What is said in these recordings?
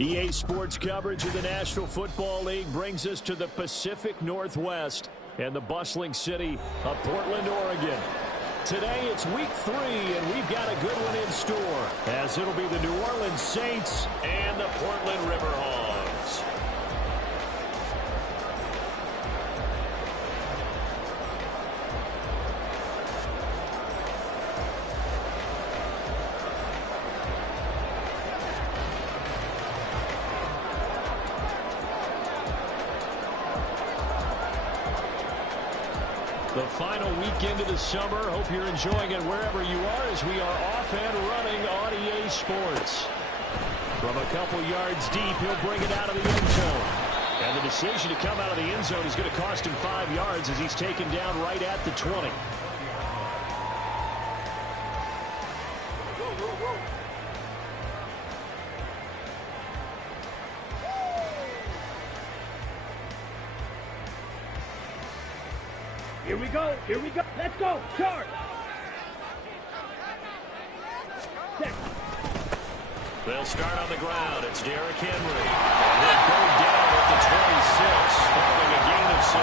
EA Sports coverage of the National Football League brings us to the Pacific Northwest and the bustling city of Portland, Oregon. Today it's week 3, and we've got a good one in store, as it'll be the New Orleans Saints and the Portland Riverhawks. The final weekend of the summer. Hope you're enjoying it wherever you are, as we are off and running on EA Sports. From a couple yards deep, he'll bring it out of the end zone. And the decision to come out of the end zone is going to cost him 5 yards, as he's taken down right at the 20. Here we go, let's go, charge! They'll start on the ground. It's Derrick Henry. And he'll go down at the 26, following a gain of 6.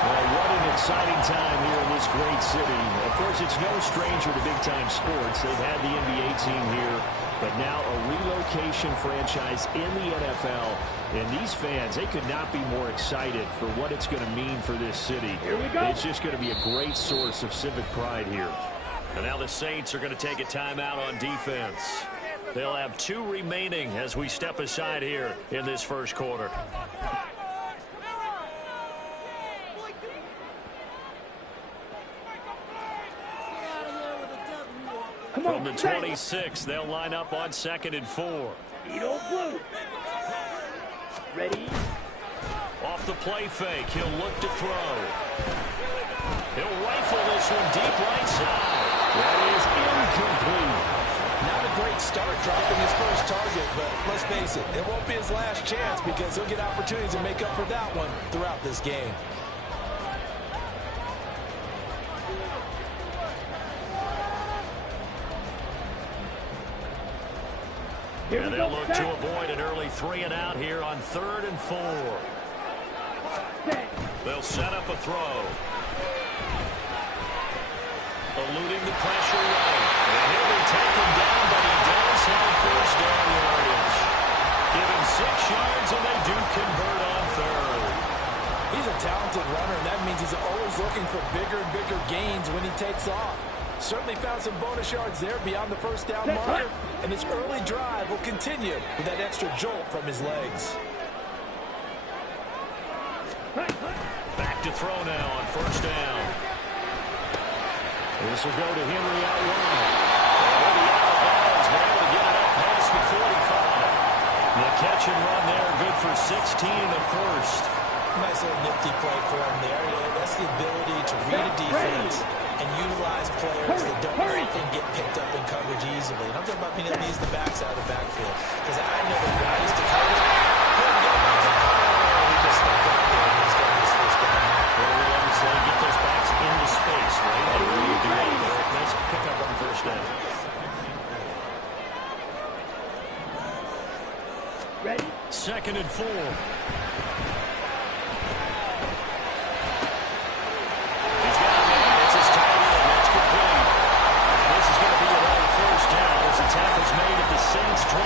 Well, what an exciting time here in this great city. Of course, it's no stranger to big-time sports. They've had the NBA team here, but now a relocation franchise in the NFL. And these fans, they could not be more excited for what it's going to mean for this city. Here we go. It's just going to be a great source of civic pride here. And now the Saints are going to take a timeout on defense. They'll have 2 remaining as we step aside here in this first quarter. From the 26, they'll line up on 2nd and 4. Beetle blue. Ready? Off the play fake, he'll look to throw. He'll rifle this one deep right side. That is incomplete. Not a great start dropping his first target, but let's face it, it won't be his last chance, because he'll get opportunities to make up for that one throughout this game. And they'll look to avoid an early 3 and out here on 3rd and 4. They'll set up a throw. Eluding the pressure right. And he'll be taken down, but he does have first down yardage. Give him 6 yards, and they do convert on 3rd. He's a talented runner, and that means he's always looking for bigger and bigger gains when he takes off. Certainly found some bonus yards there beyond the first down marker, and his early drive will continue with that extra jolt from his legs. Back to throw now on first down. This will go to Henry out wide. He'll be out of bounds, but able to get it up past the 45. The catch and run there, good for 16 in the first. Nice little nifty play for him there. That's the ability to read a defense and utilize players that don't often get picked up in coverage easily. And I'm talking about being able to use the backside of the backfield. Because I know the guys to cover. He just stepped out there and he's getting his first down. Well, we love to say get those backs into space, right? Like when you do that, nice pick up on first down. Ready? 2nd and 4. Tackle's made at the Saints 26.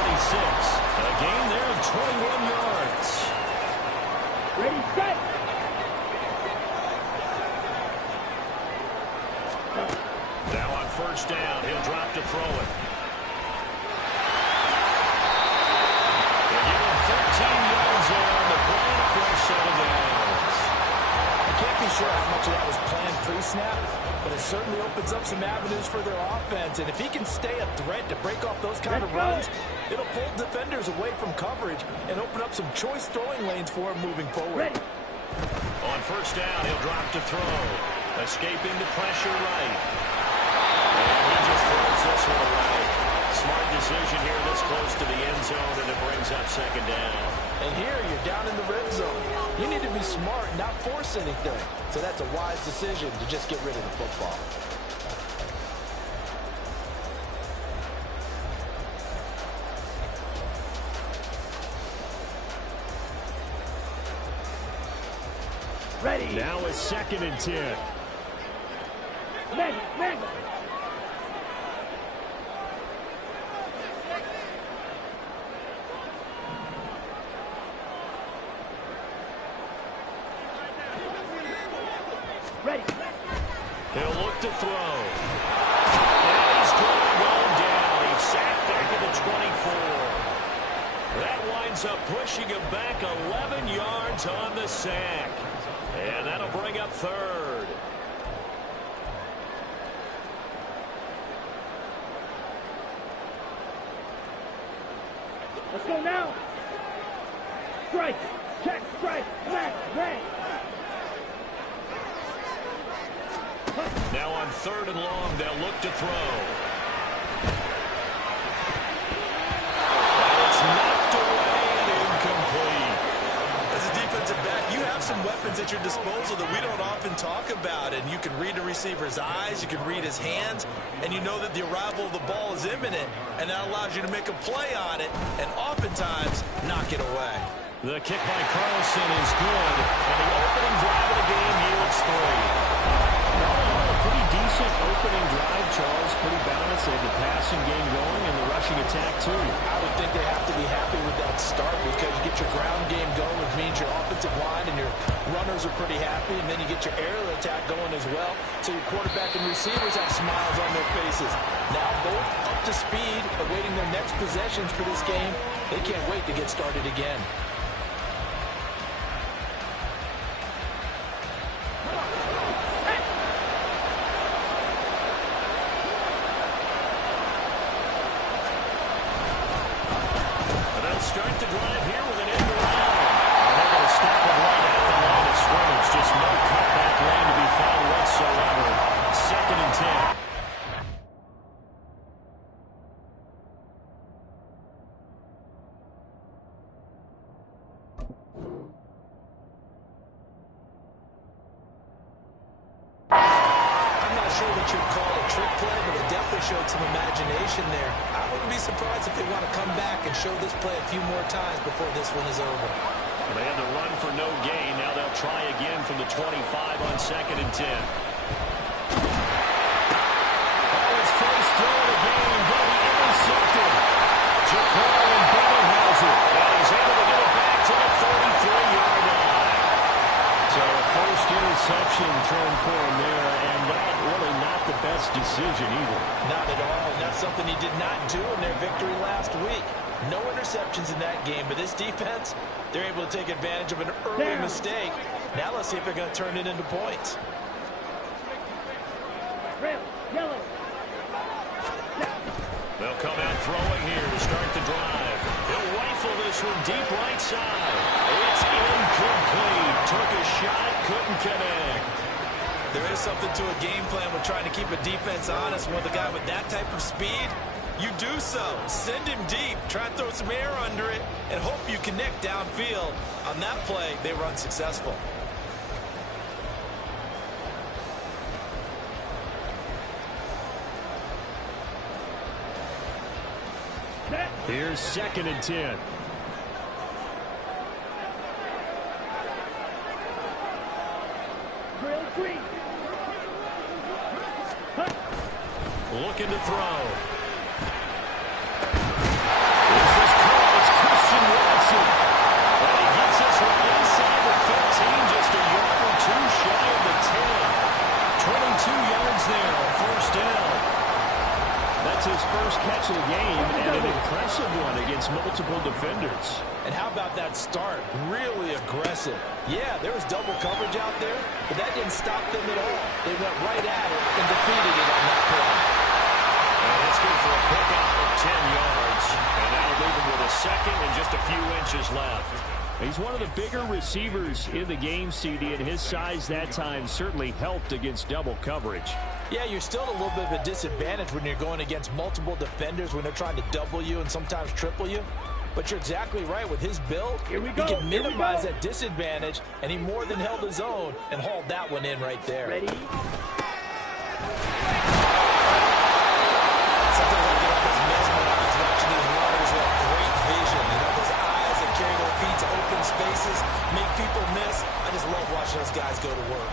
A gain there of 21 yards. Ready, set. Now on first down, he'll drop to throw it. They give him 13 yards there on the play and a fresh set of downs. I can't be sure how much of that was planned pre-snap, but it certainly opens up some avenues for their offense. And if he can stay a threat to break off those kind of runs, it'll pull defenders away from coverage and open up some choice throwing lanes for him moving forward. Ready. On first down, he'll drop to throw. Escaping the pressure right. And he just throws this one away. Smart decision here this close to the end zone, and it brings up 2nd down. And here you're down in the red zone. You need to be smart, not force anything. So that's a wise decision to just get rid of the football. Ready. Now a 2nd and 10. Man. Ready. He'll look to throw. And he's going to go down. He's sacked back at the 24. That winds up pushing him back 11 yards on the sack. And that'll bring up 3rd. Let's go now. Strike. Check. Strike. Back. Red. Now on 3rd and long, they'll look to throw. And it's knocked away and incomplete. As a defensive back, you have some weapons at your disposal that we don't often talk about, and you can read the receiver's eyes, you can read his hands, and you know that the arrival of the ball is imminent, and that allows you to make a play on it, and oftentimes knock it away. The kick by Carlson is good, and the opening drive of the game yields 3. A pretty decent opening drive, Charles. Pretty balanced. They had the passing game going and the rushing attack, too. I would think they have to be happy with that start because you get your ground game going, which means your offensive line and your runners are pretty happy, and then you get your aerial attack going as well, so your quarterback and receivers have smiles on their faces. Now both up to speed, awaiting their next possessions for this game. They can't wait to get started again. Start the drive here with an end around. And they're going to stop it right at the line of scrimmage. Just no cutback lane to be found whatsoever. 2nd and 10. I'm not sure that you'd call it trick play, but it definitely showed some imagination there. I wouldn't be surprised if they want to come back and show this play a few more times before this one is over. Well, they had the run for no gain. Now they'll try again from the 25 on 2nd and 10. His first throw of the game going to be intercepted. Jaquan and Bennett has it. And he's able to get it back to the 33-yard line. So a first interception thrown for him there, and that really not the best decision either. Not at all, and that's something he did not do in their victory last week. No interceptions in that game, but this defense, they're able to take advantage of an early mistake. Now let's see if they're going to turn it into points. Red. Yellow. They'll come out throwing here to start the drive. He'll rifle this one deep right side. It's incomplete. Took a shot, couldn't connect. There is something to a game plan with trying to keep a defense honest. With a guy with that type of speed, you do so. Send him deep, try and throw some air under it, and hope you connect downfield. On that play, they were unsuccessful. Here's 2nd and 10. Drill 3. Looking to throw. This is caught. It's Christian Watson. And he gets us right inside the 15, just a yard or two shy of the 10. 22 yards there, first down. That's his first catch of the game, and an impressive one against multiple defenders. And how about that start? Really aggressive. Yeah, there was double coverage out there, but that didn't stop them at all. They went right at it and defeated it on that play. And it's good for a pickup of 10 yards. And that'll leave him with a second and just a few inches left. He's one of the bigger receivers in the game, CD, and his size that time certainly helped against double coverage. Yeah, you're still at a little bit of a disadvantage when you're going against multiple defenders when they're trying to double you and sometimes triple you. But you're exactly right. With his build, he can minimize that disadvantage, and he more than held his own and hauled that one in right there. Ready? Sometimes I get almost mesmerized watching these runners who have great vision. You know, those eyes that carry their feet to open spaces. make people miss. I just love watching those guys go to work.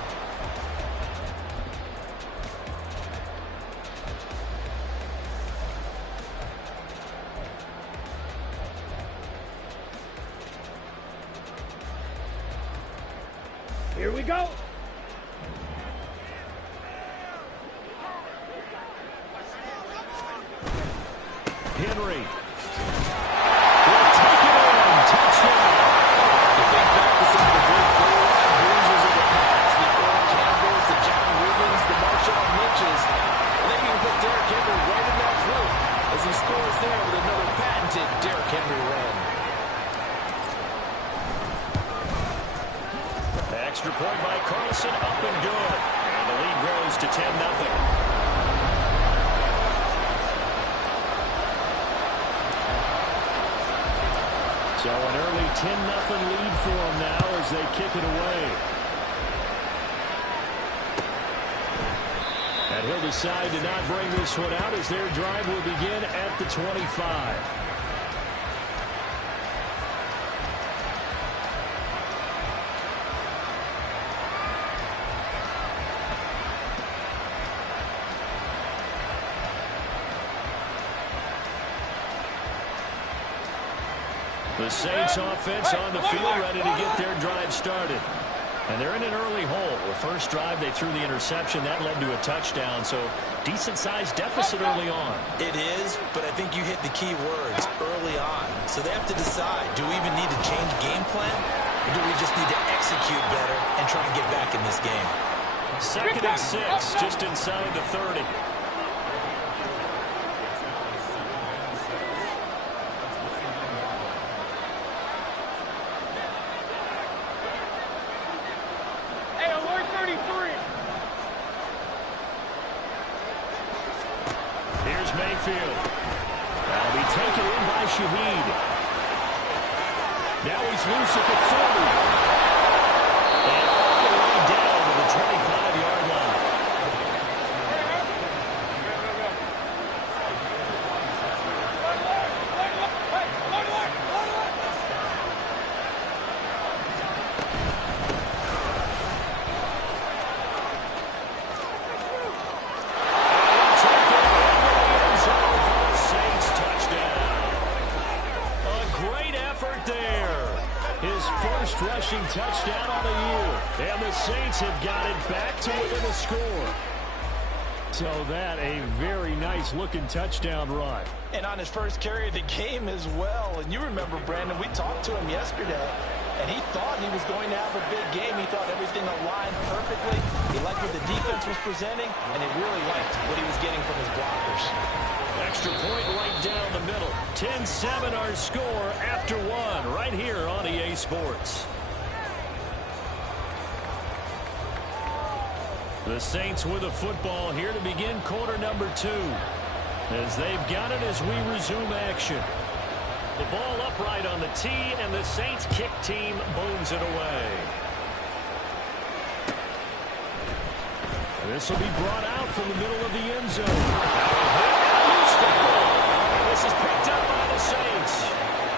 Here we go. Henry. Will take it in. Touchdown. You think back to some of the great goal line bruisers of the past, the Earl Campbells, the John Wiggins, the Marshawn Lynches. They can put Derrick Henry right in that group as he scores there with another patented Derrick Henry run. Extra point by Carlson, up and good. And the lead grows to 10-0. So an early 10-0 lead for them now as they kick it away. And he'll decide to not bring this one out as their drive will begin at the 25. The Saints offense on the field ready to get their drive started. And they're in an early hole. The first drive they threw the interception. That led to a touchdown. So decent-sized deficit early on. It is, but I think you hit the key words, early on. So they have to decide, do we even need to change game plan? Or do we just need to execute better and try and get back in this game? 2nd and 6, just inside the 30. Here's Mayfield. That'll be taken in by Shaheed. Now he's loose at the 40. And all the way down to the 25-yard line. Rushing touchdown on the year. And the Saints have got it back to within a score. So that a very nice looking touchdown run. And on his first carry of the game as well. And you remember, Brandon, we talked to him yesterday, and he thought he was going to have a big game. He thought everything aligned perfectly. He liked what the defense was presenting, and he really liked what he was getting from his blockers. Extra point right down the middle. 10-7 our score after one right here on EA Sports. The Saints with a football here to begin quarter number 2. As they've got it as we resume action. The ball upright on the tee, and the Saints kick team booms it away. This will be brought out from the middle of the end zone. This is picked up by the Saints.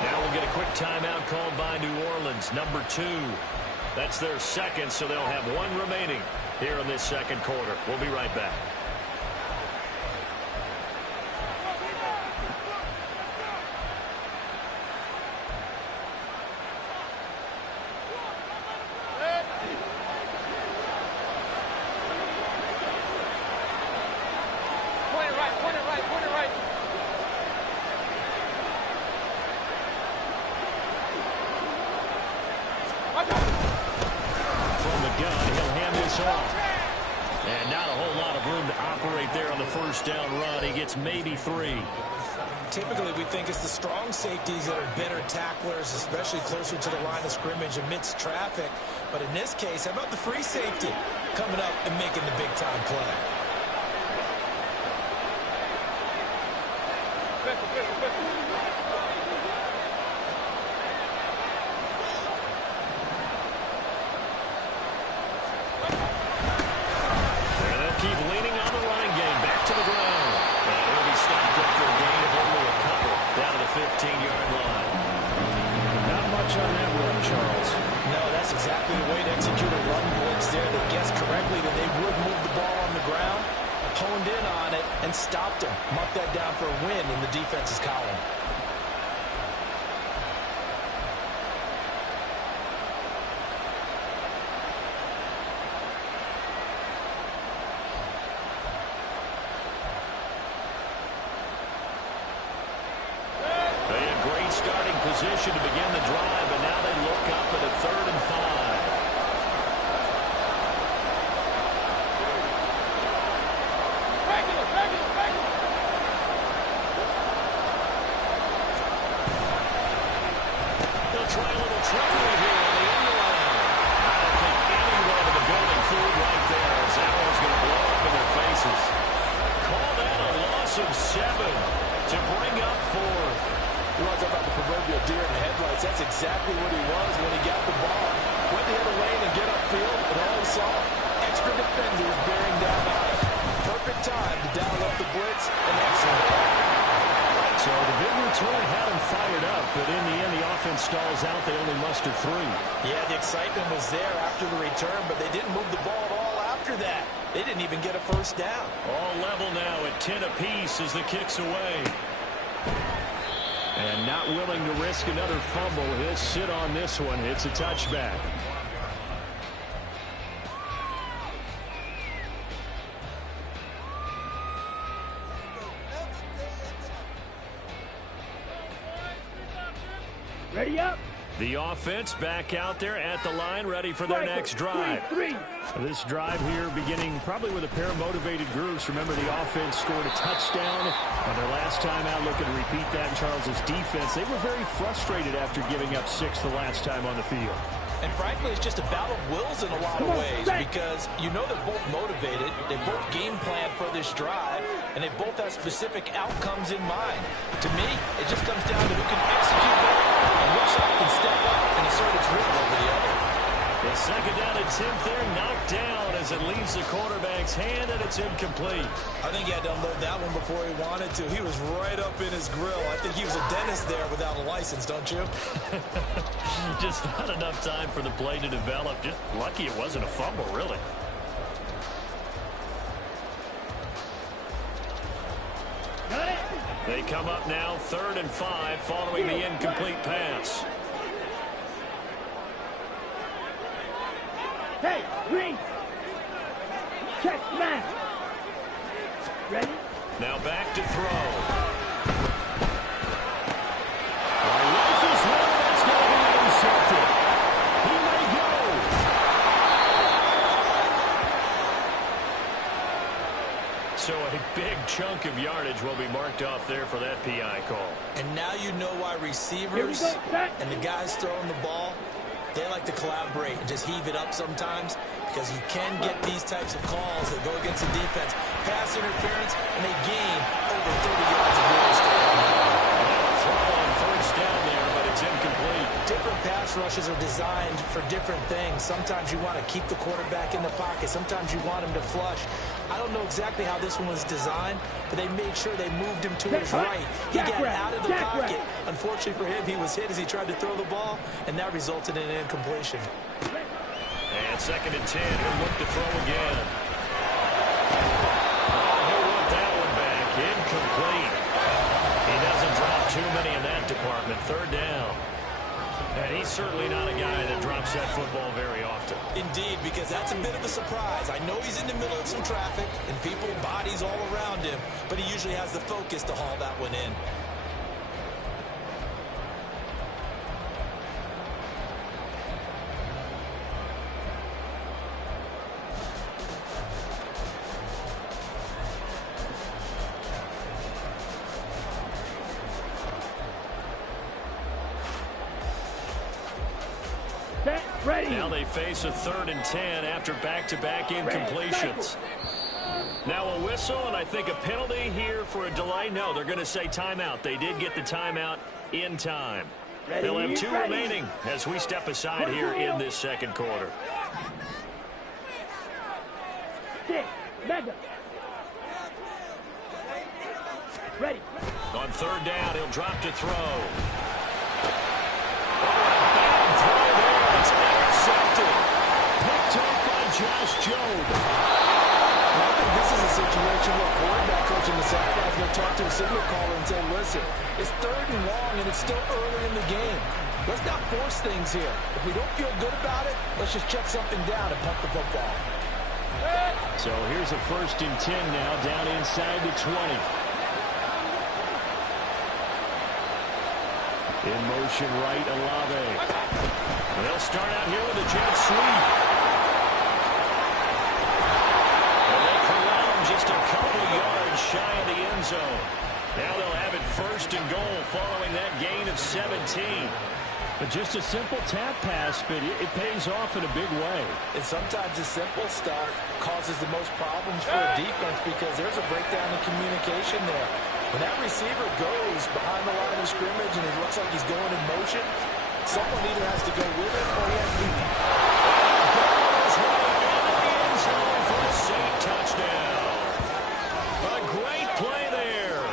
Now we'll get a quick timeout called by New Orleans, number 2. That's their second, so they'll have one remaining here in this second quarter. We'll be right back. And not a whole lot of room to operate there on the first down run. He gets maybe 3. Typically, we think it's the strong safeties that are better tacklers, especially closer to the line of scrimmage amidst traffic. But in this case, how about the free safety coming up and making the big-time play? Keep leaning on the running game. Back to the ground. And he'll be stopped after a gain of only a couple down to the 15-yard line. Not much on that run, Charles. No, that's exactly the way to execute a run blitz there. They guessed correctly that they would move the ball on the ground, honed in on it, and stopped them. Marked that down for a win in the defense's column. Starting position to begin the drive, and now they look up at a 3rd and 5. They'll try a little trickery here on the end around. I don't think anyone in the building fooled right there, as that one's going to blow up in their faces. Call that a loss of 7 to bring up 4th. You want to talk about the proverbial deer in the headlights? That's exactly what he was when he got the ball. Went the other lane and get upfield, and all he saw, extra defenders bearing down on it. Perfect time to dial up the blitz, and excellent play. So the big return had him fired up, but in the end, the offense stalls out. They only muster 3. Yeah, the excitement was there after the return, but they didn't move the ball at all after that. They didn't even get a first down. All level now at 10 apiece as the kick's away. And not willing to risk another fumble. He'll sit on this one. It's a touchback. Ready up. The offense back out there at the line, ready for their next drive. This drive here beginning probably with a pair of motivated groups. Remember, the offense scored a touchdown on their last time out. Looking to repeat that in Charles's defense. They were very frustrated after giving up 6 the last time on the field. And frankly, it's just a battle of wills in a lot of ways, because you know they're both motivated, they both game plan for this drive, and they both have specific outcomes in mind. To me, it just comes down to who can execute better and which side can step up and assert its rhythm over the other. The second down attempt there knocked down as it leaves the quarterback's hand, and it's incomplete. I think he had to unload that one before he wanted to. He was right up in his grill. I think he was a dentist there without a license, don't you? Just not enough time for the play to develop. Just lucky it wasn't a fumble, really. They come up now 3rd and 5 following the incomplete pass. Hey, Green. Check, man. Ready? Now back to throw. Rifles one, that's going to be intercepted. He may go. So a big chunk of yardage will be marked off there for that PI call. And now you know why receivers and the guys throwing the ball, they like to collaborate and just heave it up sometimes, because you can get these types of calls that go against the defense. Pass interference, and they gain over 30 yards of real estate. Throw on first down there, but it's incomplete. Different pass rushes are designed for different things. Sometimes you want to keep the quarterback in the pocket. Sometimes you want him to flush. I don't know exactly how this one was designed, but they made sure they moved him to his right. He got out of the pocket. Unfortunately for him, he was hit as he tried to throw the ball, and that resulted in an incompletion. And 2nd and 10, he'll look to throw again. He'll want that one back. Incomplete. He doesn't drop too many in that department. 3rd down. And he's certainly not a guy that drops that football very often. Indeed, because that's a bit of a surprise. I know he's in the middle of some traffic and people, bodies all around him, but he usually has the focus to haul that one in. Ready. Now they face a 3rd and 10 after back-to-back incompletions. Now a whistle and I think a penalty here for a delay. No, they're going to say timeout. They did get the timeout in time. They'll have 2 remaining as we step aside here in this 2nd quarter. Mega. Ready. On 3rd down, he'll drop to throw. It's signal caller and say, listen, it's 3rd and long and it's still early in the game. Let's not force things here. If we don't feel good about it, let's just check something down and punt the football. So here's a 1st and 10 now, down inside the 20. In motion right, Olave. They'll start out here with a jet sweep. And they corral him just a couple yards shy of the end zone. Now they'll have it 1st and goal following that gain of 17. But just a simple tap pass, but it pays off in a big way. And sometimes the simple stuff causes the most problems for a defense because there's a breakdown in communication there. When that receiver goes behind the line of scrimmage and it looks like he's going in motion, someone either has to go with it or he has to be... Goes right into the end zone for a Saint touchdown. A great play there.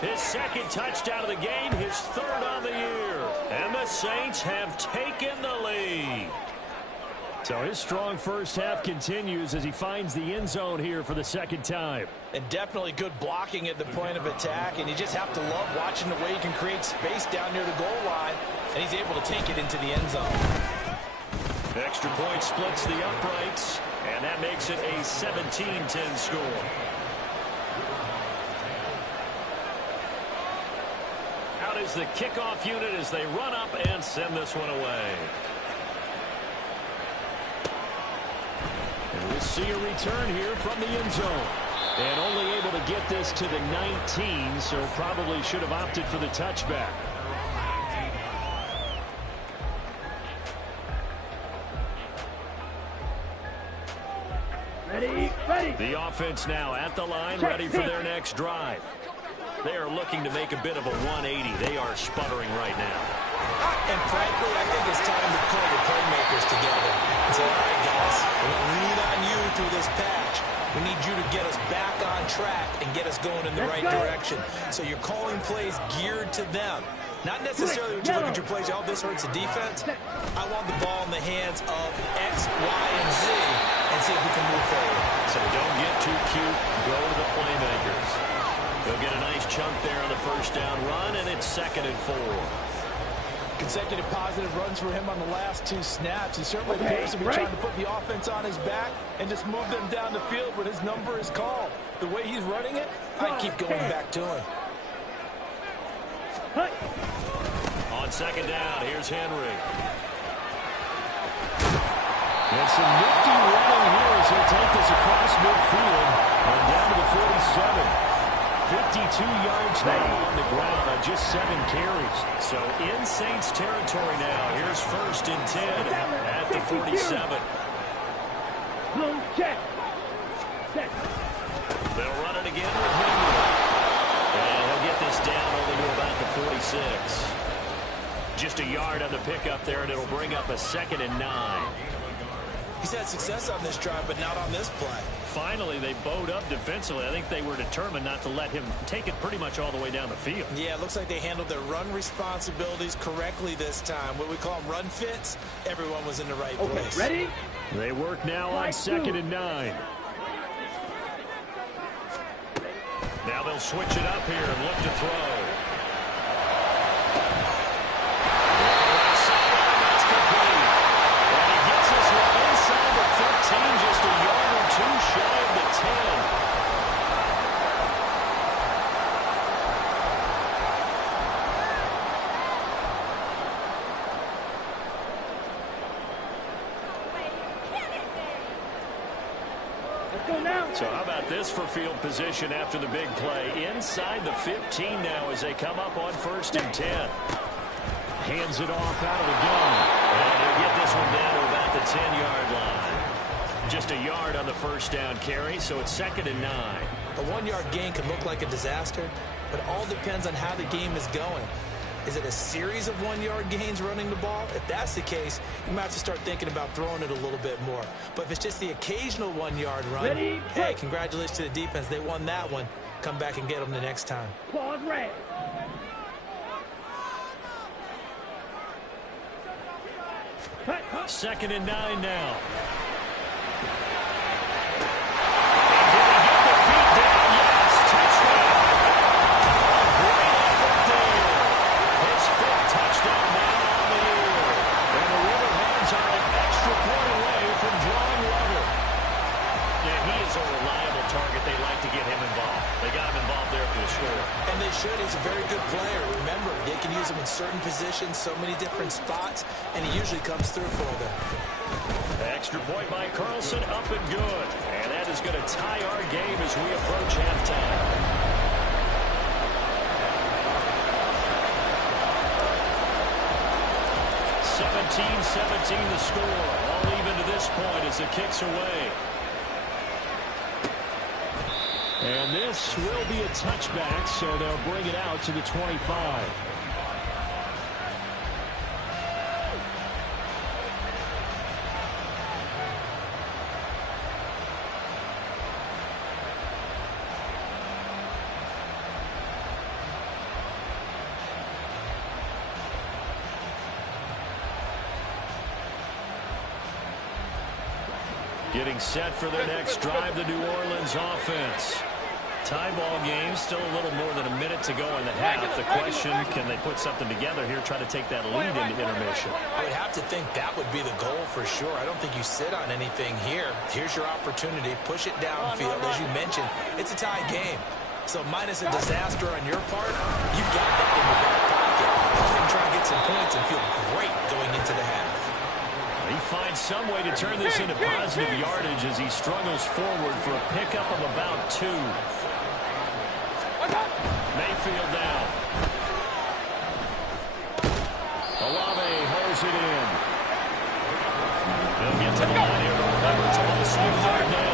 His 2nd touchdown of the game, his 3rd on the year. And the Saints have taken the lead. So his strong first half continues as he finds the end zone here for the 2nd time. And definitely good blocking at the point of attack, and you just have to love watching the way he can create space down near the goal line, and he's able to take it into the end zone. Extra point splits the uprights, and that makes it a 17-10 score. Out is the kickoff unit as they run up and send this one away. And we'll see a return here from the end zone. And only able to get this to the 19, so probably should have opted for the touchback. Ready. The offense now at the line, ready for their next drive. They are looking to make a bit of a 180. They are sputtering right now. And frankly, I think it's time to pull the playmakers together and say, all right, guys, we're going to lean on you through this patch. We need you to get us back on track and get us going in the right direction. So you're calling plays geared to them. Not necessarily when you look at your plays, oh, this hurts the defense. I want the ball in the hands of X, Y, and Z and see if we can move forward. So don't get too cute. Go to the playmakers. They'll get a nice chunk there on the 1st down run, and it's 2nd and 4. Consecutive positive runs for him on the last 2 snaps. He certainly appears to be trying to put the offense on his back and just move them down the field when his number is called. The way he's running it, I keep going back to him. On 2nd down, here's Henry. And some nifty running here as he'll take this across midfield and down to the 47. 52 yards now on the ground on just 7 carries. So in Saints territory now. Here's 1st and 10 at the 47. Check. They'll run it again with Henry. And he'll get this down only to about the 46. Just a yard on the pickup there, and it'll bring up a 2nd and 9. He's had success on this drive, but not on this play. Finally, they bowed up defensively. I think they were determined not to let him take it pretty much all the way down the field. Yeah, it looks like they handled their run responsibilities correctly this time. What we call them run fits, everyone was in the right place. Ready? They work now on 2nd and 9. Now they'll switch it up here and look to throw. Just a yard or 2 shy of the 10. Let's go now. So how about this for field position after the big play? Inside the 15 now as they come up on 1st and 10. Hands it off out of the gun. And he'll get this one down to about the 10-yard line. Just a yard on the 1st down carry, so it's 2nd and 9. A 1-yard gain can look like a disaster, but it all depends on how the game is going. Is it a series of 1-yard gains running the ball? If that's the case, you might have to start thinking about throwing it a little bit more. But if it's just the occasional 1-yard run, hey, congratulations to the defense. They won that one. Come back and get them the next time. Pause red. Second and 9 now. should. He's a very good player. Remember, they can use him in certain positions, so many different spots, and he usually comes through for them. Extra point by Carlson, up and good. And that is going to tie our game as we approach halftime. 17-17 the score. All even to this point as the kick's away. And this will be a touchback, so they'll bring it out to the 25. Getting set for their next drive, the New Orleans offense. Tie ball game, still a little more than a minute to go in the half. The question, can they put something together here, try to take that lead into intermission? I would have to think that would be the goal for sure. I don't think you sit on anything here. Here's your opportunity. Push it downfield. As you mentioned, it's a tie game. So minus a disaster on your part, you've got that in your back pocket. You can try to get some points and feel great going into the half. He finds some way to turn this into positive yardage as he struggles forward for a pickup of about 2. Mayfield down. Olave holds it in. They'll get to the line here. Remember, it's almost like 3rd down.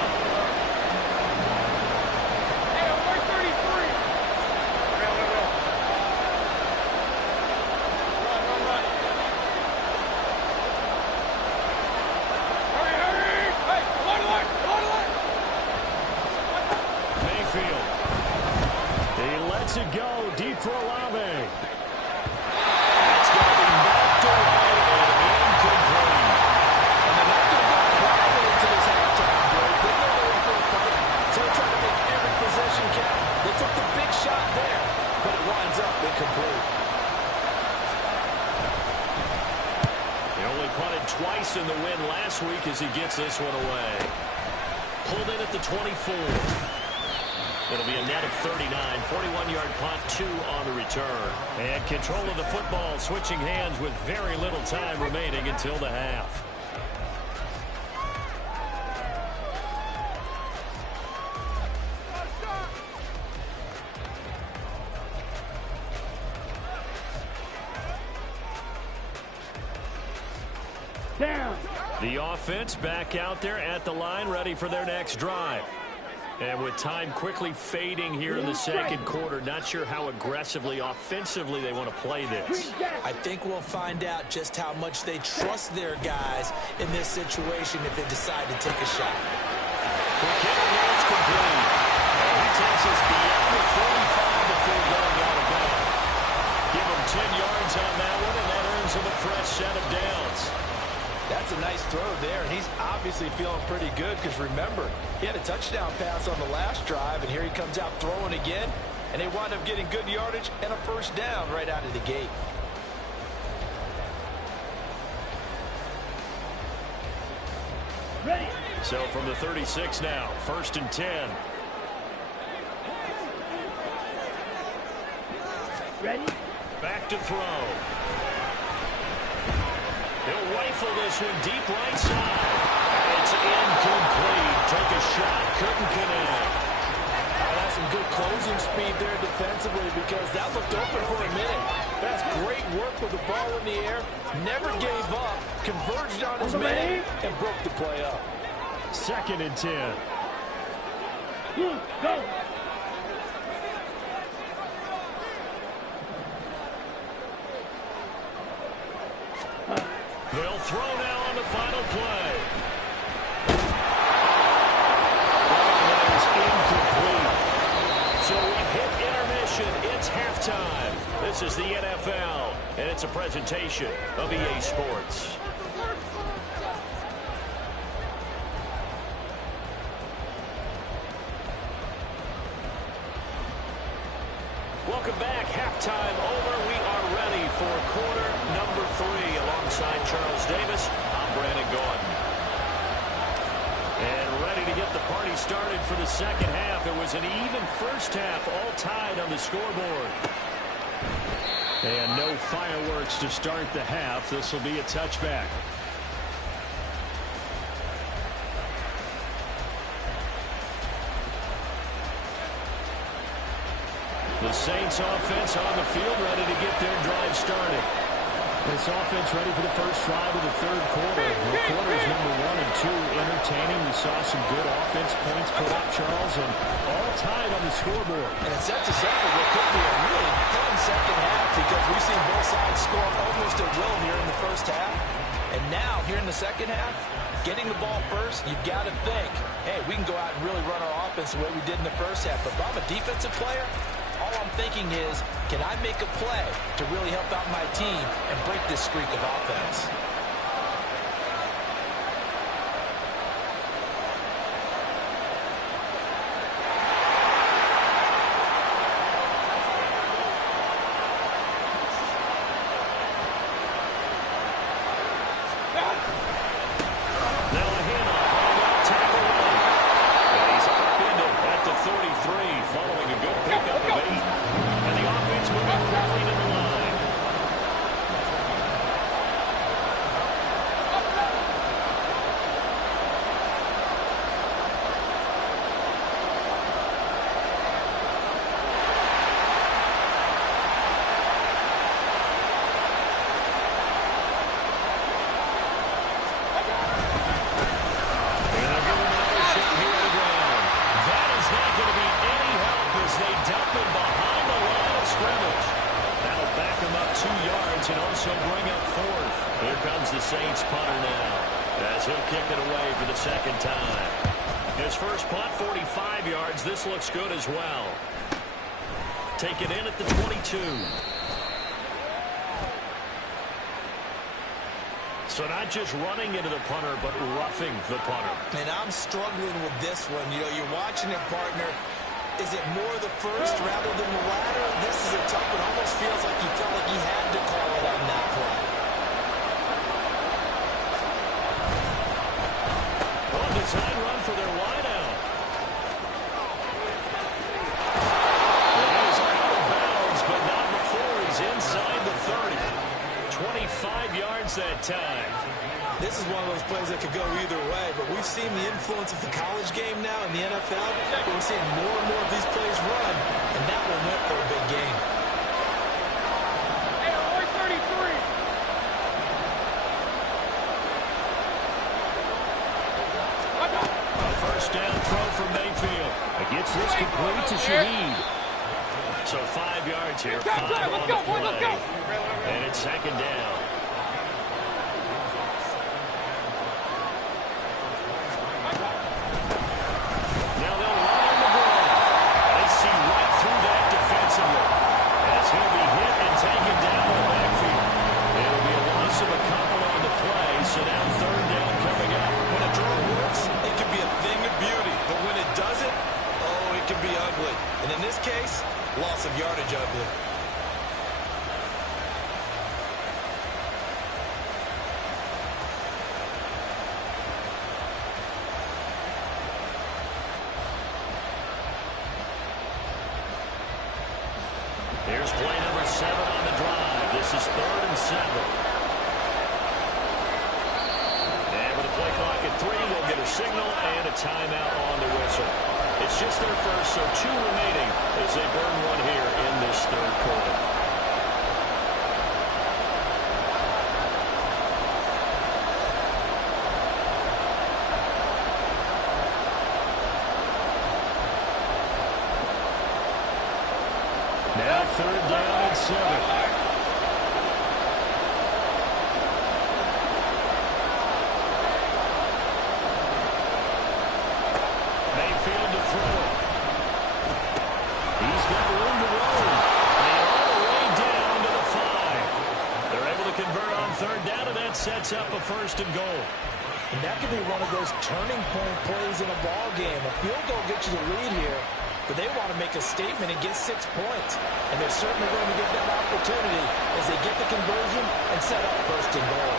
To go deep for Olave. That's going to be knocked away and incomplete. And they're not going to go quietly into this halftime break. They know they're in for a fight, so they're trying to make every possession count. They took the big shot there, but it winds up incomplete. They only punted twice in the win last week as he gets this one away. Pulled in at the 24. It'll be a net of 39, 41-yard punt, 2 on the return. And control of the football switching hands with very little time remaining until the half. Down. The offense back out there at the line, ready for their next drive. And with time quickly fading here in the second quarter, not sure how aggressively, offensively they want to play this. I think we'll find out just how much they trust their guys in this situation if they decide to take a shot. It's complete. He takes us beyond the 45 before going out of bounds. Give him 10 yards on that one, and that earns him a fresh set of downs. That's a nice throw there, and he's obviously feeling pretty good because, remember, he had a touchdown pass on the last drive, and here he comes out throwing again, and they wind up getting good yardage and a first down right out of the gate. Ready. So from the 36 now, 1st and 10. Ready. Back to throw. He'll rifle this one deep right side. It's incomplete. Took a shot, couldn't connect. That's some good closing speed there defensively because that looked open for a minute. That's great work with the ball in the air. Never gave up, converged on his man, and broke the play up. 2nd and 10. Go. They'll throw now on the final play. That is incomplete. So we hit intermission. It's halftime. This is the NFL, and it's a presentation of EA Sports. Welcome back. Halftime over. We are ready for quarter number 3. Alongside Charles Davis, I'm Brandon Gordon. And ready to get the party started for the second half. It was an even first half, all tied on the scoreboard. And no fireworks to start the half. This will be a touchback. The Saints offense on the field, ready to get their drive started. This offense ready for the first drive of the third quarter. The quarters number 1 and 2 entertaining. We saw some good offense points put up, Charles, and all tied on the scoreboard. And it sets us up for what could be a really fun second half because we've seen both sides score almost at will here in the first half. And now, here in the second half, getting the ball first, you've got to think, hey, we can go out and really run our offense the way we did in the first half. But if I'm a defensive player, all I'm thinking is, can I make a play to really help out my team and break this streak of offense? Now a handoff on the left tackle run. And he's upended at the 33 following a good pickup of 8. And the offense moving quickly to the line. And also bring up fourth. Here comes the Saints punter now as he'll kick it away for the second time. His first punt, 45 yards. This looks good as well. Take it in at the 22. So not just running into the punter, but roughing the punter. And I'm struggling with this one. You know, you're watching your partner. Is it more the first rather than the latter? This is a tough one. Almost feels like he felt like he had to call it on that play. Well, design run for their wideout. He is out of bounds, but not before he's inside the 30. 25 yards that time. This is one of those plays that could go either way, but we've seen the influence of the college game now in the NFL, but we're seeing more and more of these plays run, and that one went for a big gain. A first down throw from Mayfield. It gets this complete to Shaheed. So 5 yards here, 5 on the play, and it's second down. He'll be hit and taken down in the backfield. It'll be a loss of a couple on the play, so now third down coming up. When a draw works, it can be a thing of beauty, but when it doesn't, oh, it can be ugly. And in this case, loss of yardage ugly. Here's play number 7 on the drive. This is 3rd and 7. And with the play clock at 3, they'll get a signal and a timeout on the whistle. It's just their first, so 2 remaining as they burn one here in this third quarter. Now 3rd down and 7. Mayfield to throw. He's got room to roll. And all the way down to the 5. They're able to convert on 3rd down, and that sets up a 1st and goal. And that could be one of those turning point plays in a ball game. A field goal gets you the lead here, but they want to make a statement and get 6 points. And they're certainly going to get that opportunity as they get the conversion and set up 1st and goal.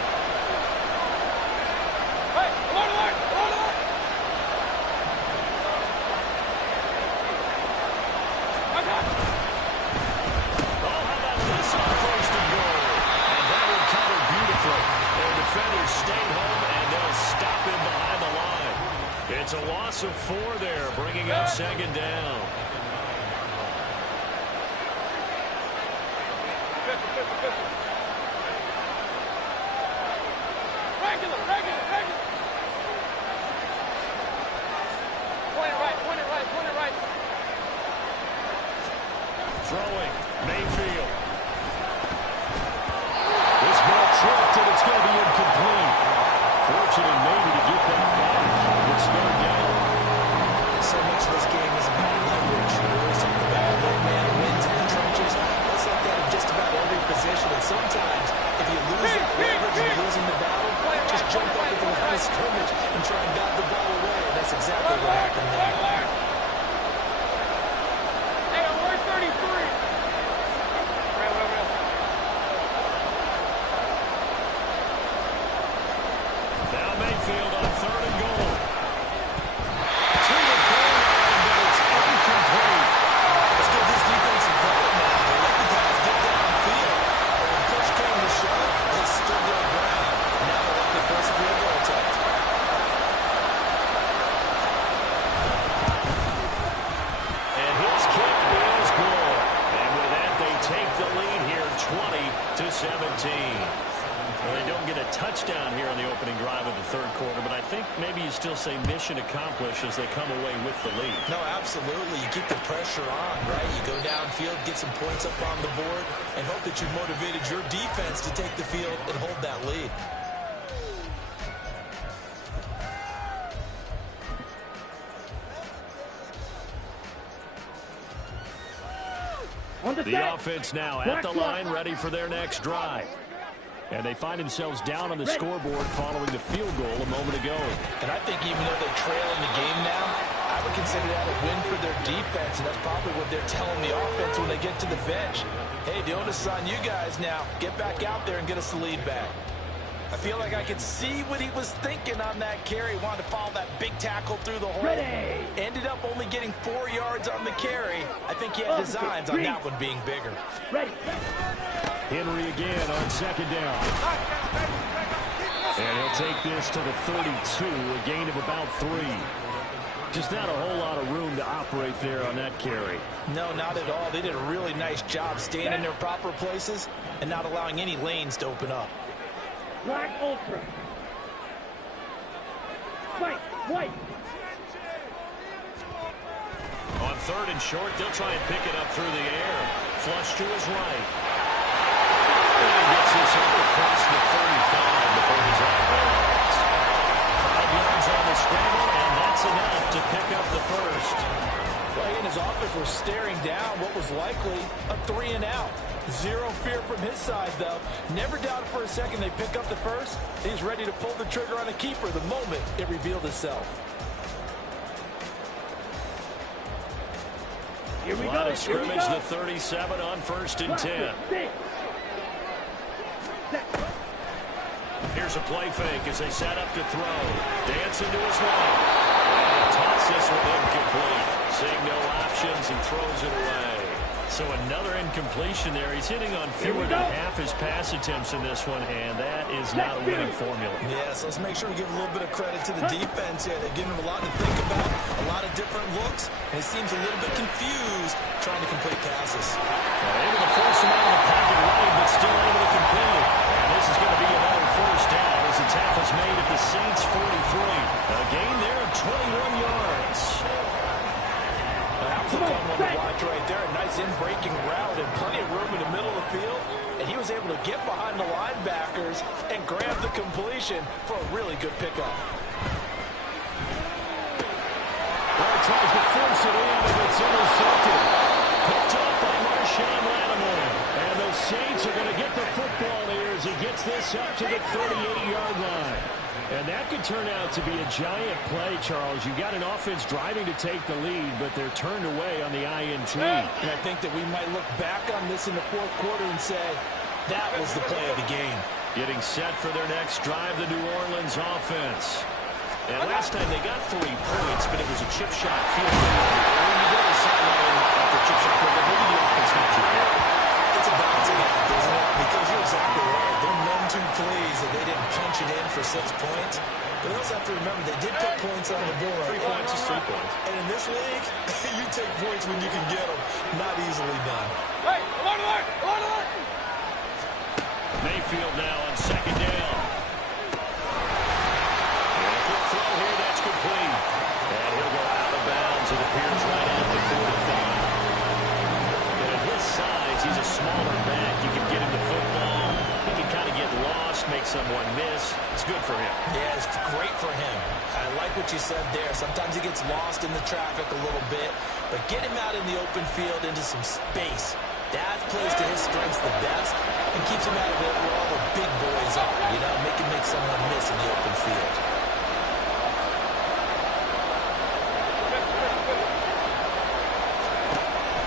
Hey, come on, Lord! Come on, Lord! defenders stayed home, and they'll stop him behind the line. It's a loss of 4 there, bringing up second down. Throwing, Mayfield. This ball tripped, and it's going to be incomplete. Fortunate maybe to get that back. It's third down. So much of this game is about leverage. We always talk about one man wins in the trenches. It's like that in just about every position. And sometimes, if you lose that leverage and you're losing the battle, just jump up at the line of scrimmage and try and bat the ball away. And that's exactly what happened there. Mayfield on 3rd and goal. To the goal line, but it's incomplete. Let's give this defense some credit now. They let the guys get downfield. But when push came to shove, they stood their ground. Now they're looking for a field goal attempt. And his kick is good. And with that, they take the lead here 20-17. Well, they don't get a touchdown here on the opening drive of the third quarter, but I think maybe you still say mission accomplished as they come away with the lead. No, absolutely. You keep the pressure on, right? You go downfield, get some points up on the board, and hope that you've motivated your defense to take the field and hold that lead. The offense now at the line, ready for their next drive. And they find themselves down on the scoreboard following the field goal a moment ago. And I think even though they're trailing the game now, I would consider that a win for their defense, and that's probably what they're telling the offense when they get to the bench. Hey, the onus is on you guys now. Get back out there and get us the lead back. I feel like I could see what he was thinking on that carry. Wanted to follow that big tackle through the hole. Ready. Ended up only getting 4 yards on the carry. I think he had designs on that one being bigger. Ready. Henry again on second down. And he'll take this to the 32, a gain of about 3. Just not a whole lot of room to operate there on that carry. No, not at all. They did a really nice job staying in their proper places and not allowing any lanes to open up. Black Ultra. Fight. White. On 3rd and short, they'll try and pick it up through the air. Flush to his right. And he gets this up across the 35 before he's out of bounds. 5 yards on the scramble, and that's enough to pick up the first. Well, he and his offense were staring down what was likely a 3-and-out. Zero fear from his side, though. Never doubted for a second they pick up the first. He's ready to pull the trigger on a keeper the moment it revealed itself. Here we go. Line of scrimmage, the 37 on 1st and 10. Here's a play fake as they set up to throw. Dancing to his left. And toss this one incomplete. Seeing no options, he throws it away. So another incompletion there. He's hitting on fewer than half his pass attempts in this one, and that is not a winning formula. Yes, let's make sure we give a little bit of credit to the defense here. They're giving him a lot to think about, a lot of different looks, and he seems a little bit confused trying to complete passes. Able to force him out of the pocket right, but still able to complete it. And this is going to be another first down as the tackle's made at the Saints' 43. A gain there of 21 yards. That's a fun one to watch right there. A nice in-breaking route and plenty of room in the middle of the field. And he was able to get behind the linebackers and grab the completion for a really good pickup. Well, he tries to force it in, and it's intercepted. Picked up by Marshawn Lattimore. And the Saints are going to get the football here as he gets this up to the 38-yard line. And that could turn out to be a giant play, Charles. You've got an offense driving to take the lead, but they're turned away on the INT. And I think that we might look back on this in the fourth quarter and say, that was the play of the game. Getting set for their next drive, the New Orleans offense. And last time they got 3 points, but it was a chip shot field goal. When you go to the sideline after chip shot field goal, maybe the offense not too bad. It's a balancing act, isn't it? Because you're exactly right. They're none too pleased that they didn't punch it in for 6 points. But you also have to remember, they did put points on the board. 3 points is 3 points. And in this league, you take points when you can get them. Not easily done. Hey, alert! Mayfield now on 2nd down. And a quick throw here, that's complete. And he'll go out of bounds. It appears right at the 45. And at his size, he's a smaller back. You can get him the football. He can kind of get lost, make someone miss. It's good for him. Yeah, it's great for him. I like what you said there. Sometimes he gets lost in the traffic a little bit, but get him out in the open field into some space. That plays to his strengths the best and keeps him out of it where all the big boys are. You know, make someone miss in the open field.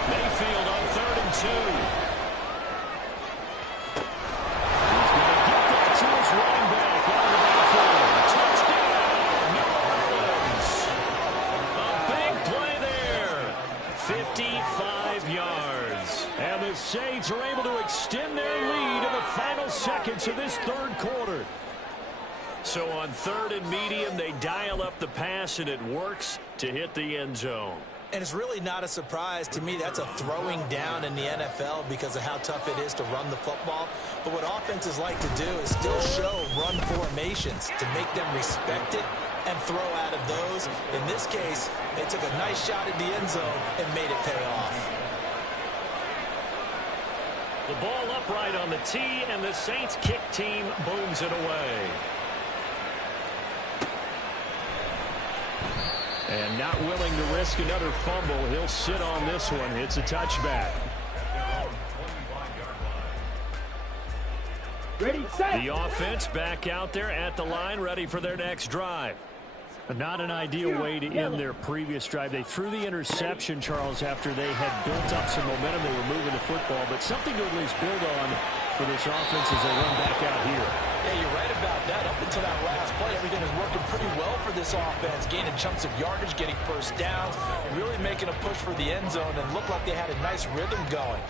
Mayfield on 3rd and 2. He's going to get that to his running back on the backfield. Touchdown, New Orleans. A big play there. 55 yards. And the Saints are able to extend their lead in the final seconds of this 3rd quarter. So on 3rd and medium, they dial up the pass, and it works to hit the end zone. And it's really not a surprise to me. That's a throwing down in the NFL because of how tough it is to run the football. But what offenses like to do is still show run formations to make them respect it and throw out of those. In this case, they took a nice shot at the end zone and made it pay off. The ball upright on the tee, and the Saints kick team booms it away. And not willing to risk another fumble, he'll sit on this one. It's a touchback. Ready, set. The offense back out there at the line, ready for their next drive. Not an ideal way to end their previous drive. They threw the interception, Charles, after they had built up some momentum. They were moving the football, but something to at least build on for this offense as they run back out here. Yeah, you're right about that. Up until that last play, everything is working pretty well for this offense. Gaining chunks of yardage, getting first downs, really making a push for the end zone, and looked like they had a nice rhythm going.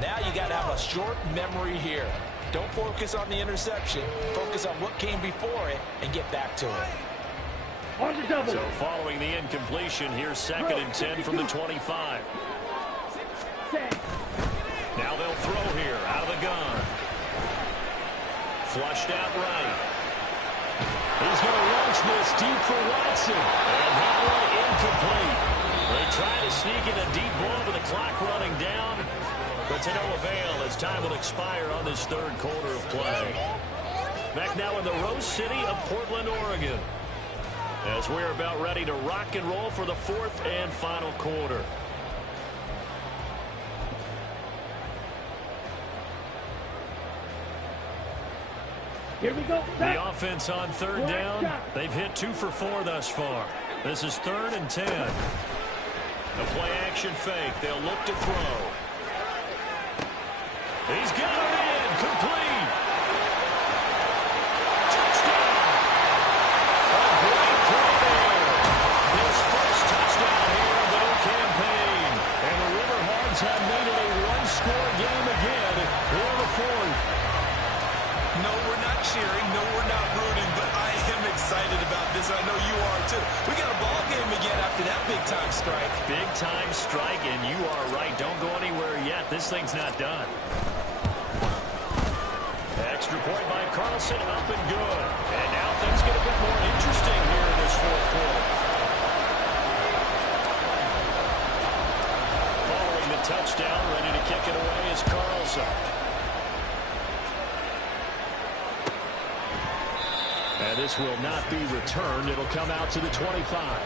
Now you got to have a short memory here. Don't focus on the interception. Focus on what came before it and get back to it. On the double. So following the incompletion, here's 2nd and 10 from the 25. Set. Now they'll throw here out of the gun. Flushed out right. He's going to launch this deep for Watson. And that one incomplete. They try to sneak in a deep ball with the clock running down, but to no avail as time will expire on this 3rd quarter of play. Back now in the Rose City of Portland, Oregon, as we're about ready to rock and roll for the 4th and final quarter. Here we go. The offense on 3rd down. They've hit 2 for 4 thus far. This is 3rd and 10. A play action fake. They'll look to throw. He's got it in. Complete. Touchdown. A great play there. His first touchdown here of the new campaign. And the Riverhawks have made it a one-score game again here in the 4th. No, we're not cheering. No, we're not rooting, but I am excited about this. I know you are, too. We got a ball game again after that big-time strike. Big-time strike, and you are right. Don't go anywhere yet. This thing's not done. Extra point by Carlson, up and good. And now things get a bit more interesting here in this 4th quarter. Following the touchdown, ready to kick it away is Carlson. And this will not be returned. It'll come out to the 25.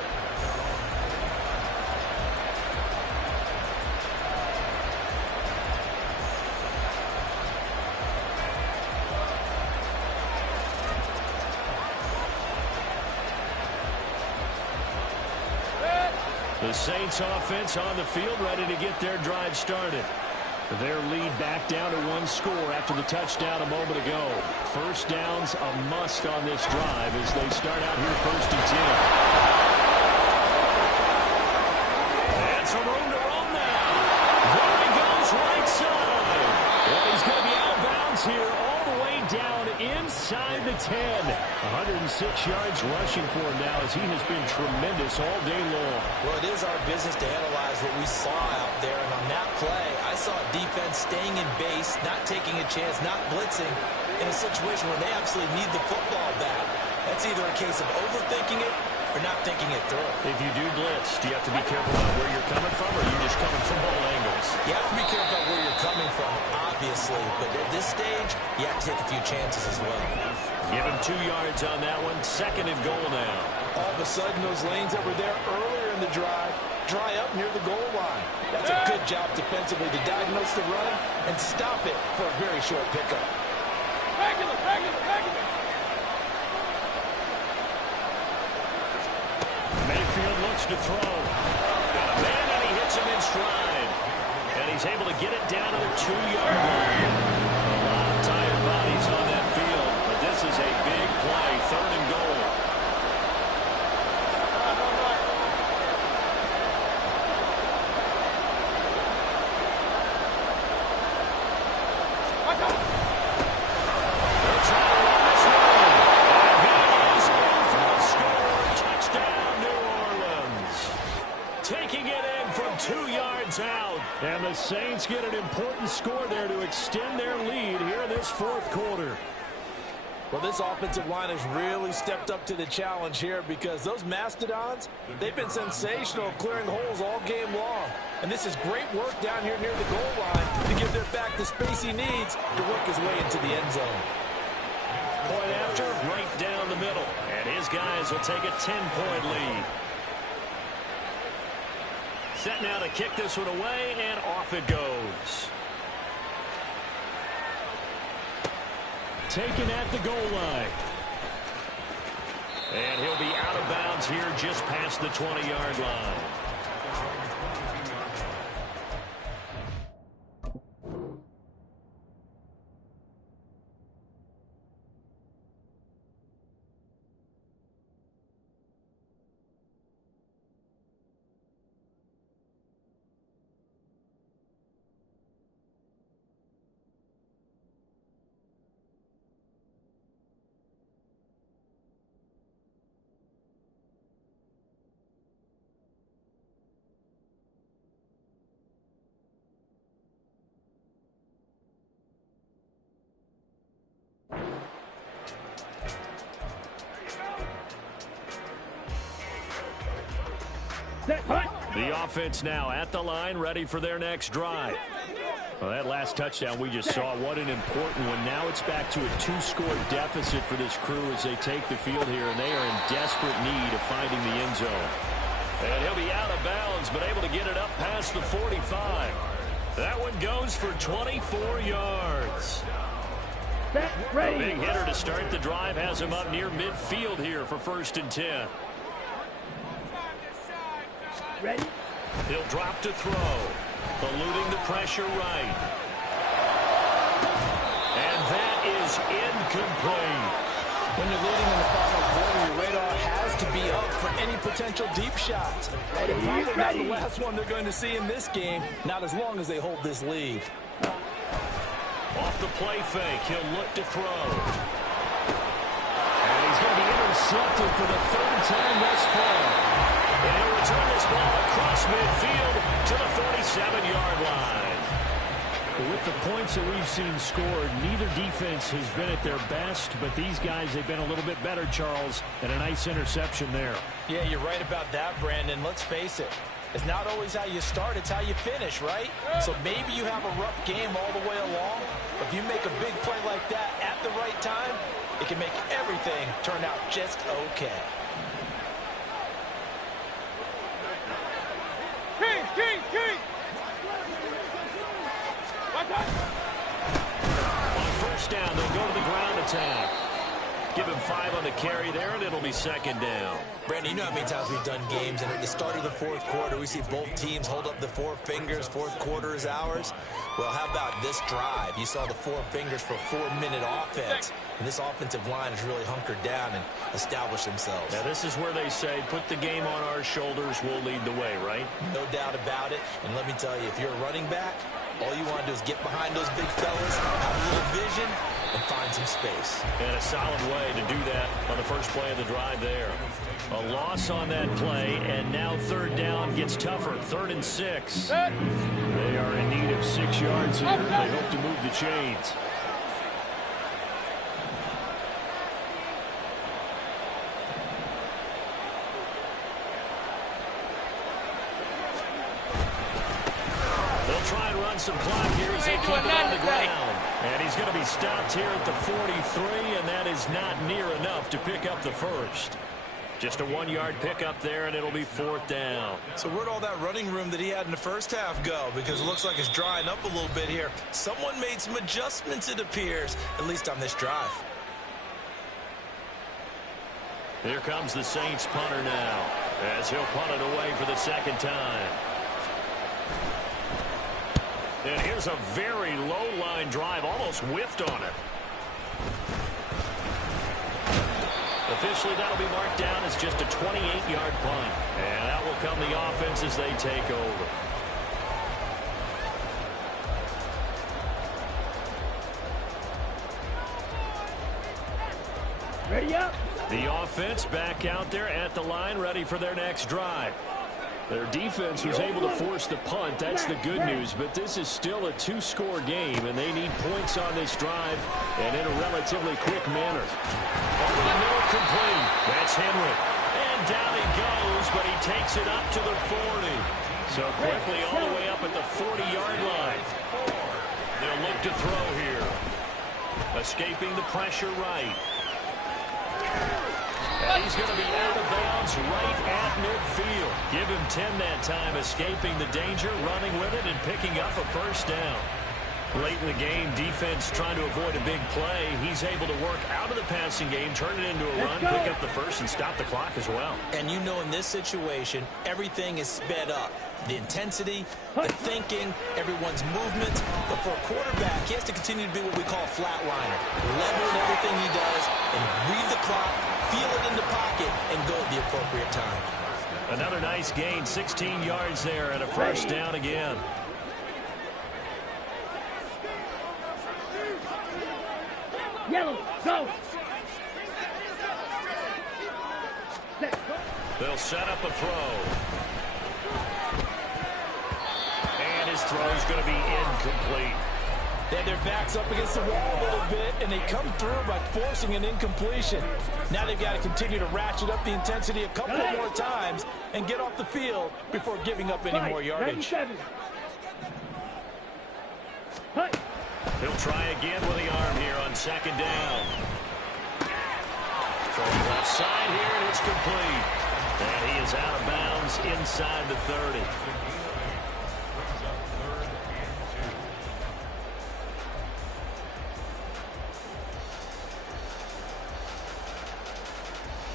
The Saints offense on the field ready to get their drive started. Their lead back down to 1 score after the touchdown a moment ago. First down's a must on this drive as they start out here 1st and 10. And some room to run now. There he goes right side. inside the 10. 106 yards rushing for him now as he has been tremendous all day long. Well, it is our business to analyze what we saw out there. And on that play, I saw defense staying in base, not taking a chance, not blitzing in a situation where they absolutely need the football back. That's either a case of overthinking it or not thinking it through. If you do blitz, do you have to be careful about where you're coming from, or are you just coming from all angles? You have to be careful about where you're coming from, obviously. But at this stage, you have to take a few chances as well. Give him 2 yards on that one. 2nd and goal now. All of a sudden, those lanes that were there earlier in the drive dry up near the goal line. That's a good job defensively to diagnose the run and stop it for a very short pickup. Regular. Mayfield looks to throw. Got a man, and he hits him in stride. And he's able to get it down to the 2-yard line. A lot of tired bodies on that field, but this is a big play. 3rd and goal. And the Saints get an important score there to extend their lead here in this 4th quarter. Well, this offensive line has really stepped up to the challenge here because those Mastodons, they've been sensational clearing holes all game long. And this is great work down here near the goal line to give their back the space he needs to work his way into the end zone. Point after, right down the middle. And his guys will take a 10-point lead. Set now to kick this one away, and off it goes. Taken at the goal line. And he'll be out of bounds here just past the 20-yard line. The offense now at the line, ready for their next drive. Well, that last touchdown we just saw, what an important one. Now it's back to a 2-score deficit for this crew as they take the field here, and they are in desperate need of finding the end zone. And he'll be out of bounds, but able to get it up past the 45. That one goes for 24 yards. A big hitter to start the drive has him up near midfield here for 1st and 10. Ready? He'll drop to throw. Eluding the pressure right. And that is incomplete. When you're leading in the final quarter, your radar has to be up for any potential deep shots. Probably not the last one they're going to see in this game, not as long as they hold this lead. Off the play fake, he'll look to throw. And he's going to be intercepted for the 3rd time thus far. And he'll return this ball across midfield to the 47-yard line. With the points that we've seen scored, neither defense has been at their best, but these guys, they've been a little bit better, Charles, and a nice interception there. Yeah, you're right about that, Brandon. Let's face it. It's not always how you start, it's how you finish, right? So maybe you have a rough game all the way along, but if you make a big play like that at the right time, it can make everything turn out just okay. King! On 1st down, they'll go to the ground attack. Give him 5 on the carry there, and it'll be 2nd down. Brandon, you know how many times we've done games, and at the start of the 4th quarter, we see both teams hold up the 4 fingers, 4th quarter is ours. Well, how about this drive? You saw the 4 fingers for a 4-minute offense, and this offensive line has really hunkered down and established themselves. Now, this is where they say, put the game on our shoulders, we'll lead the way, right? No doubt about it, and let me tell you, if you're a running back, all you want to do is get behind those big fellas, have a little vision, and find some space. And a solid way to do that on the first play of the drive there. A loss on that play, and now third down gets tougher. 3rd and 6. They are in need of 6 yards here. They hope to move the chains. They'll try and run some clock here as they keep it on the ground. And he's going to be stopped here at the 43, and that is not near enough to pick up the first. Just a 1-yard pickup there, and it'll be 4th down. So where'd all that running room that he had in the first half go? Because it looks like it's drying up a little bit here. Someone made some adjustments, it appears, at least on this drive. Here comes the Saints punter now, as he'll punt it away for the 2nd time. And here's a very low-line drive, almost whiffed on it. Officially, that'll be marked down as just a 28-yard punt. And that will come the offense as they take over. Ready up. The offense back out there at the line, ready for their next drive. Their defense was able to force the punt. That's the good news. But this is still a 2-score game, and they need points on this drive and in a relatively quick manner. Over the middle, complete. That's Henry. And down he goes, but he takes it up to the 40. So quickly all the way up at the 40-yard line. They'll look to throw here. Escaping the pressure right. And he's going to be out of bounds right at midfield. Give him 10 that time, escaping the danger, running with it, and picking up a 1st down. Late in the game, defense trying to avoid a big play. He's able to work out of the passing game, turn it into a run, pick up the first, and stop the clock as well. And you know in this situation, everything is sped up. The intensity, the thinking, everyone's movement. But for a quarterback, he has to continue to be what we call a flatliner. Level in everything he does and read the clock, feel it in the pocket, and go at the appropriate time. Another nice gain, 16 yards there, and a 1st down again. Yellow, go. They'll set up a throw. And his throw's going to be incomplete. They had their backs up against the wall a little bit, and they come through by forcing an incompletion. Now they've got to continue to ratchet up the intensity a couple of more times and get off the field before giving up any more yardage. 97. He'll try again with the arm here on 2nd down. Throwing left side here, and it's complete. And he is out of bounds inside the 30.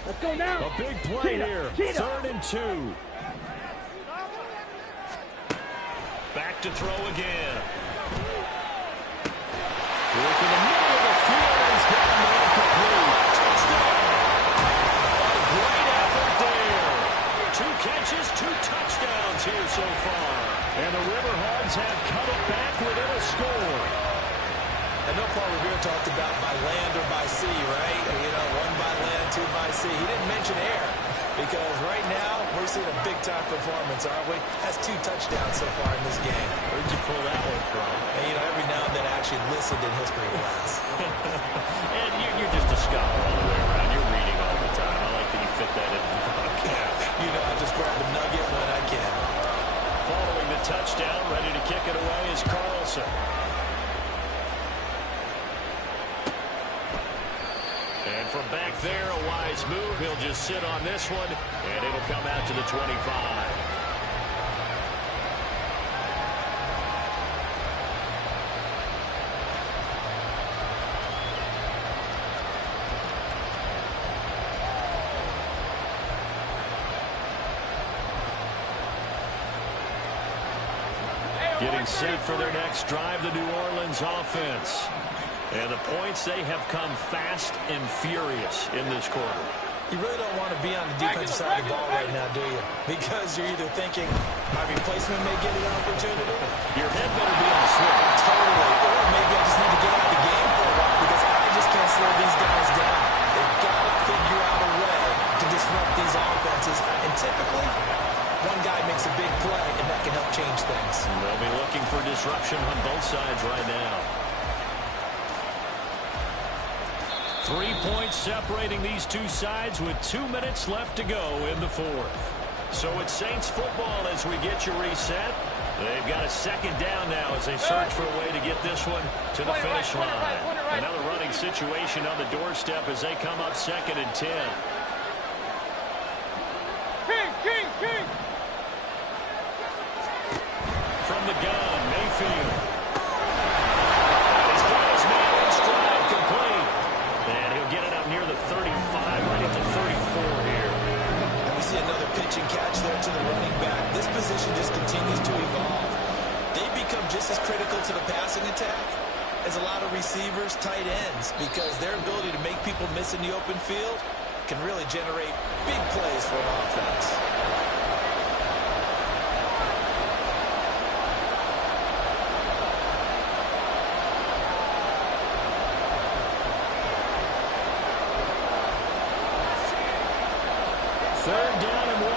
Let's go now. A big play here. 3rd and 2. Back to throw again. Work in the middle of the field, and he's got a man complete. Touchdown! A great effort there. 2 catches, 2 touchdowns here so far. And the Riverhawks have cut it back within a score. I know Paul Revere talked about by land or by sea, right? You know, 1 by land, 2 by sea. He didn't mention air because right now we're seeing a big-time performance, aren't we? That's 2 touchdowns so far in this game. Where'd you pull that one from? And, you know, every now and then I actually listened in history class. And you're just a scholar all the way around. You're reading all the time. I like that you fit that into the podcast. You know, I just grab a nugget when I can. Following the touchdown, ready to kick it away is Carlson. And from back there, a wise move. He'll just sit on this one, and it'll come out to the 25. Getting set for their next drive, the New Orleans offense. And the points, they have come fast and furious in this quarter. You really don't want to be on the defensive side of the ball right now, do you? Because you're either thinking my replacement may get an opportunity. Your head better be on the switch. Totally. Or maybe I just need to get out of the game for a while because I slow these guys down. They've got to figure out a way to disrupt these offenses. And typically, one guy makes a big play, and that can help change things. They'll be looking for disruption on both sides right now. 3 points separating these two sides with 2 minutes left to go in the fourth. So it's Saints football as we get you reset. They've got a second down now as they search for a way to get this one to the finish line. Another running situation on the doorstep as they come up 2nd and 10. King! From the gun, Mayfield. He's got his man in stride, complete. And he'll get it up near the 35, right at the 34 here. And we see another pitch and catch there to the running back. This position just continues to evolve. They become just as critical to the passing attack as a lot of receivers, tight ends, because their ability to make people miss in the open field can really generate big plays for an offense. Third down and 1.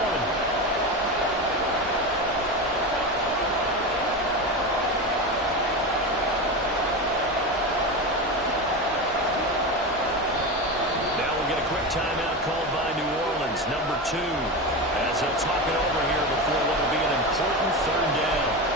Now we'll get a quick timeout called by New Orleans, number 2, as they'll talk it over here before what will be an important third down.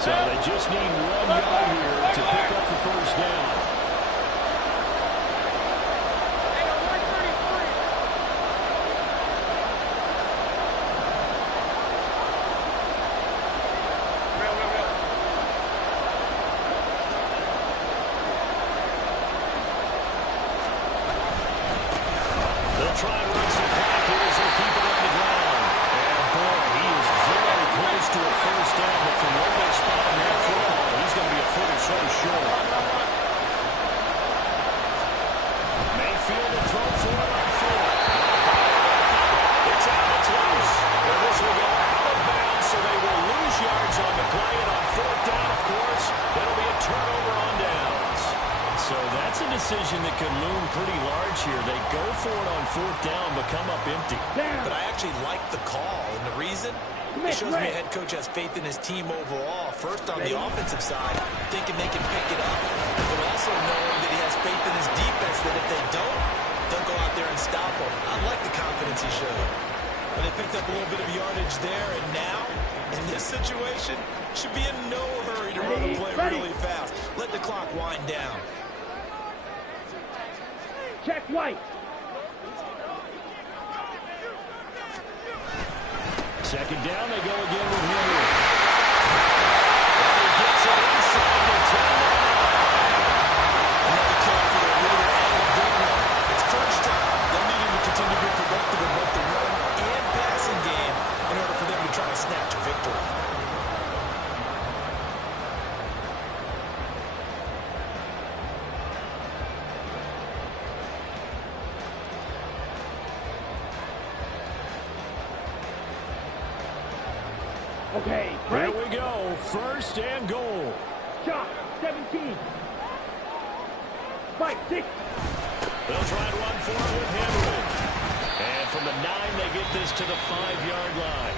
So they just need 1 yard here to pick up the first down. They'll try and run some clock here as they keep it on the ground. And boy, he is very close to a first down, but from where they're spotting that football, he's going to be a foot or so short. Mayfield will throw for it on 4. It's out, it's loose. Well, this will go out of bounds, so they will lose yards on the play. And on 4th down, of course, that'll be a turnover on downs. So that's a decision that could loom pretty large here. They go for it on 4th down, but come up empty. But I actually like the call, and the reason? It shows me a head coach has faith in his team overall. First on the offensive side, thinking they can pick it up, but also knowing that he has faith in his defense that if they don't, they'll go out there and stop him. I like the confidence he showed. But they picked up a little bit of yardage there, and now, in this situation, should be in no hurry to run the play really fast. Let the clock wind down. Check White. Second down, they go again with Henry. And he gets it inside the 10. Another call for the leader and the governor. It's crunch time. They'll need him to continue to be productive in both the run and passing game in order for them to try to snatch a victory. Okay, Here we go. 1st and goal. Shot, 17. Fight, 6. They'll try and run for it with Henry. And from the 9, they get this to the 5-yard line.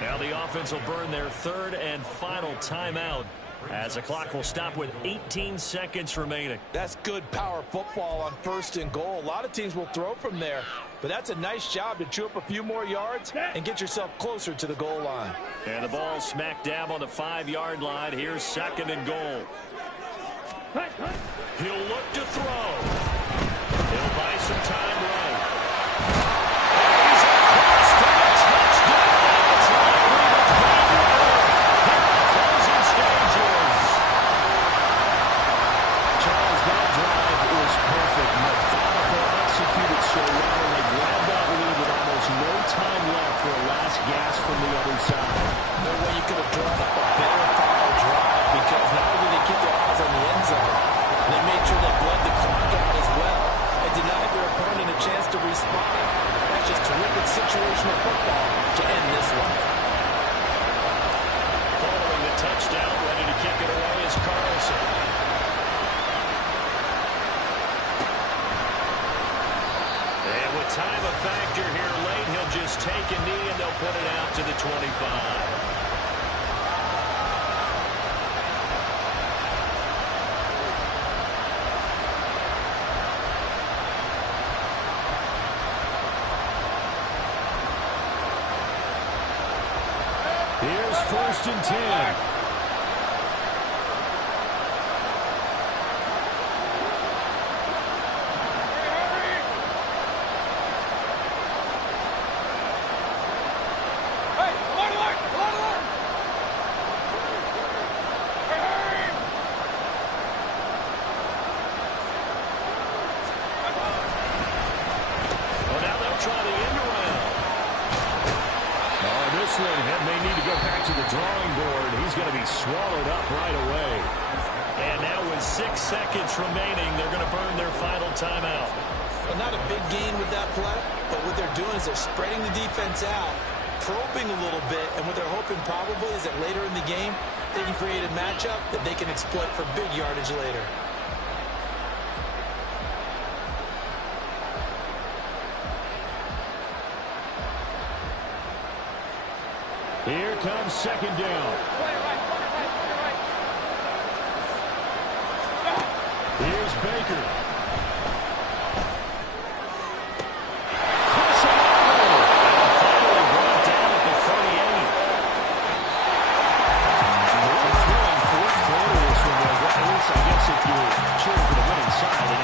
Now the offense will burn their 3rd and final timeout as the clock will stop with 18 seconds remaining. That's good power football on 1st and goal. A lot of teams will throw from there, but that's a nice job to chew up a few more yards and get yourself closer to the goal line. And the ball smack dab on the 5-yard line. Here's 2nd and goal. He'll look to throw. He'll buy some time right. And he's across for the touchdown. It's likely to come here in the closing stages. Charles, that drive was perfect. Methodical, executed so well, and they grabbed that lead with almost no time left for a last gasp from the other side. No way you could have drawn up a better final drive, because not only did they keep their eyes on the end zone, they made sure they bled the clock out as well. And respond. That's just terrific situational football to end this one. Following the touchdown, ready to kick it away is Carlson. And with time a factor here late, he'll just take a knee and they'll put it out to the 25. Here's 1st and 10. Well, now they'll try the end around. This one may need to go back to the drawing board. He's going to be swallowed up right away. And now with 6 seconds remaining, they're going to burn their final timeout. Well, not a big gain with that play, but what they're doing is they're spreading the defense out, probing a little bit, and what they're hoping probably is that later in the game, they can create a matchup that they can exploit for big yardage later. Here comes 2nd down. Here's Baker. Finally brought down at the 38. Throwing 4th quarter this one was, at least I guess if you're cheering for the winning side, an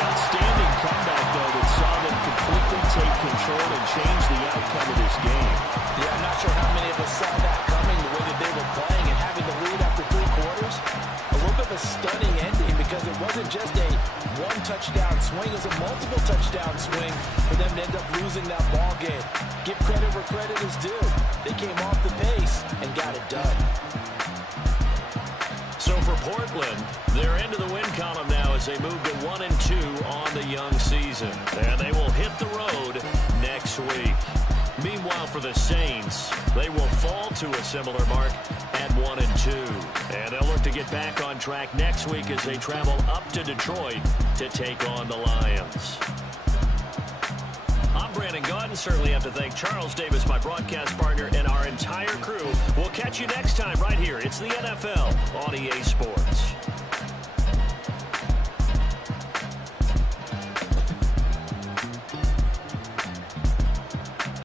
outstanding comeback, though, that saw them completely take control and change the outcome of this game. Yeah, I'm not sure how many of us saw that coming, the way that they were playing and having the lead after 3 quarters. A little bit of a stunning ending because it wasn't just a one-touchdown swing. It was a multiple touchdown swing for them to end up losing that ball game. Give credit where credit is due. They came off the pace and got it done. So for Portland, they're into the win column now as they move to 1-2 on the young season. And they will hit the road next week. Meanwhile, for the Saints, they will fall to a similar mark at 1-2. And they'll look to get back on track next week as they travel up to Detroit to take on the Lions. I'm Brandon Gaudin. Certainly have to thank Charles Davis, my broadcast partner, and our entire crew. We'll catch you next time right here. It's the NFL on EA Sports.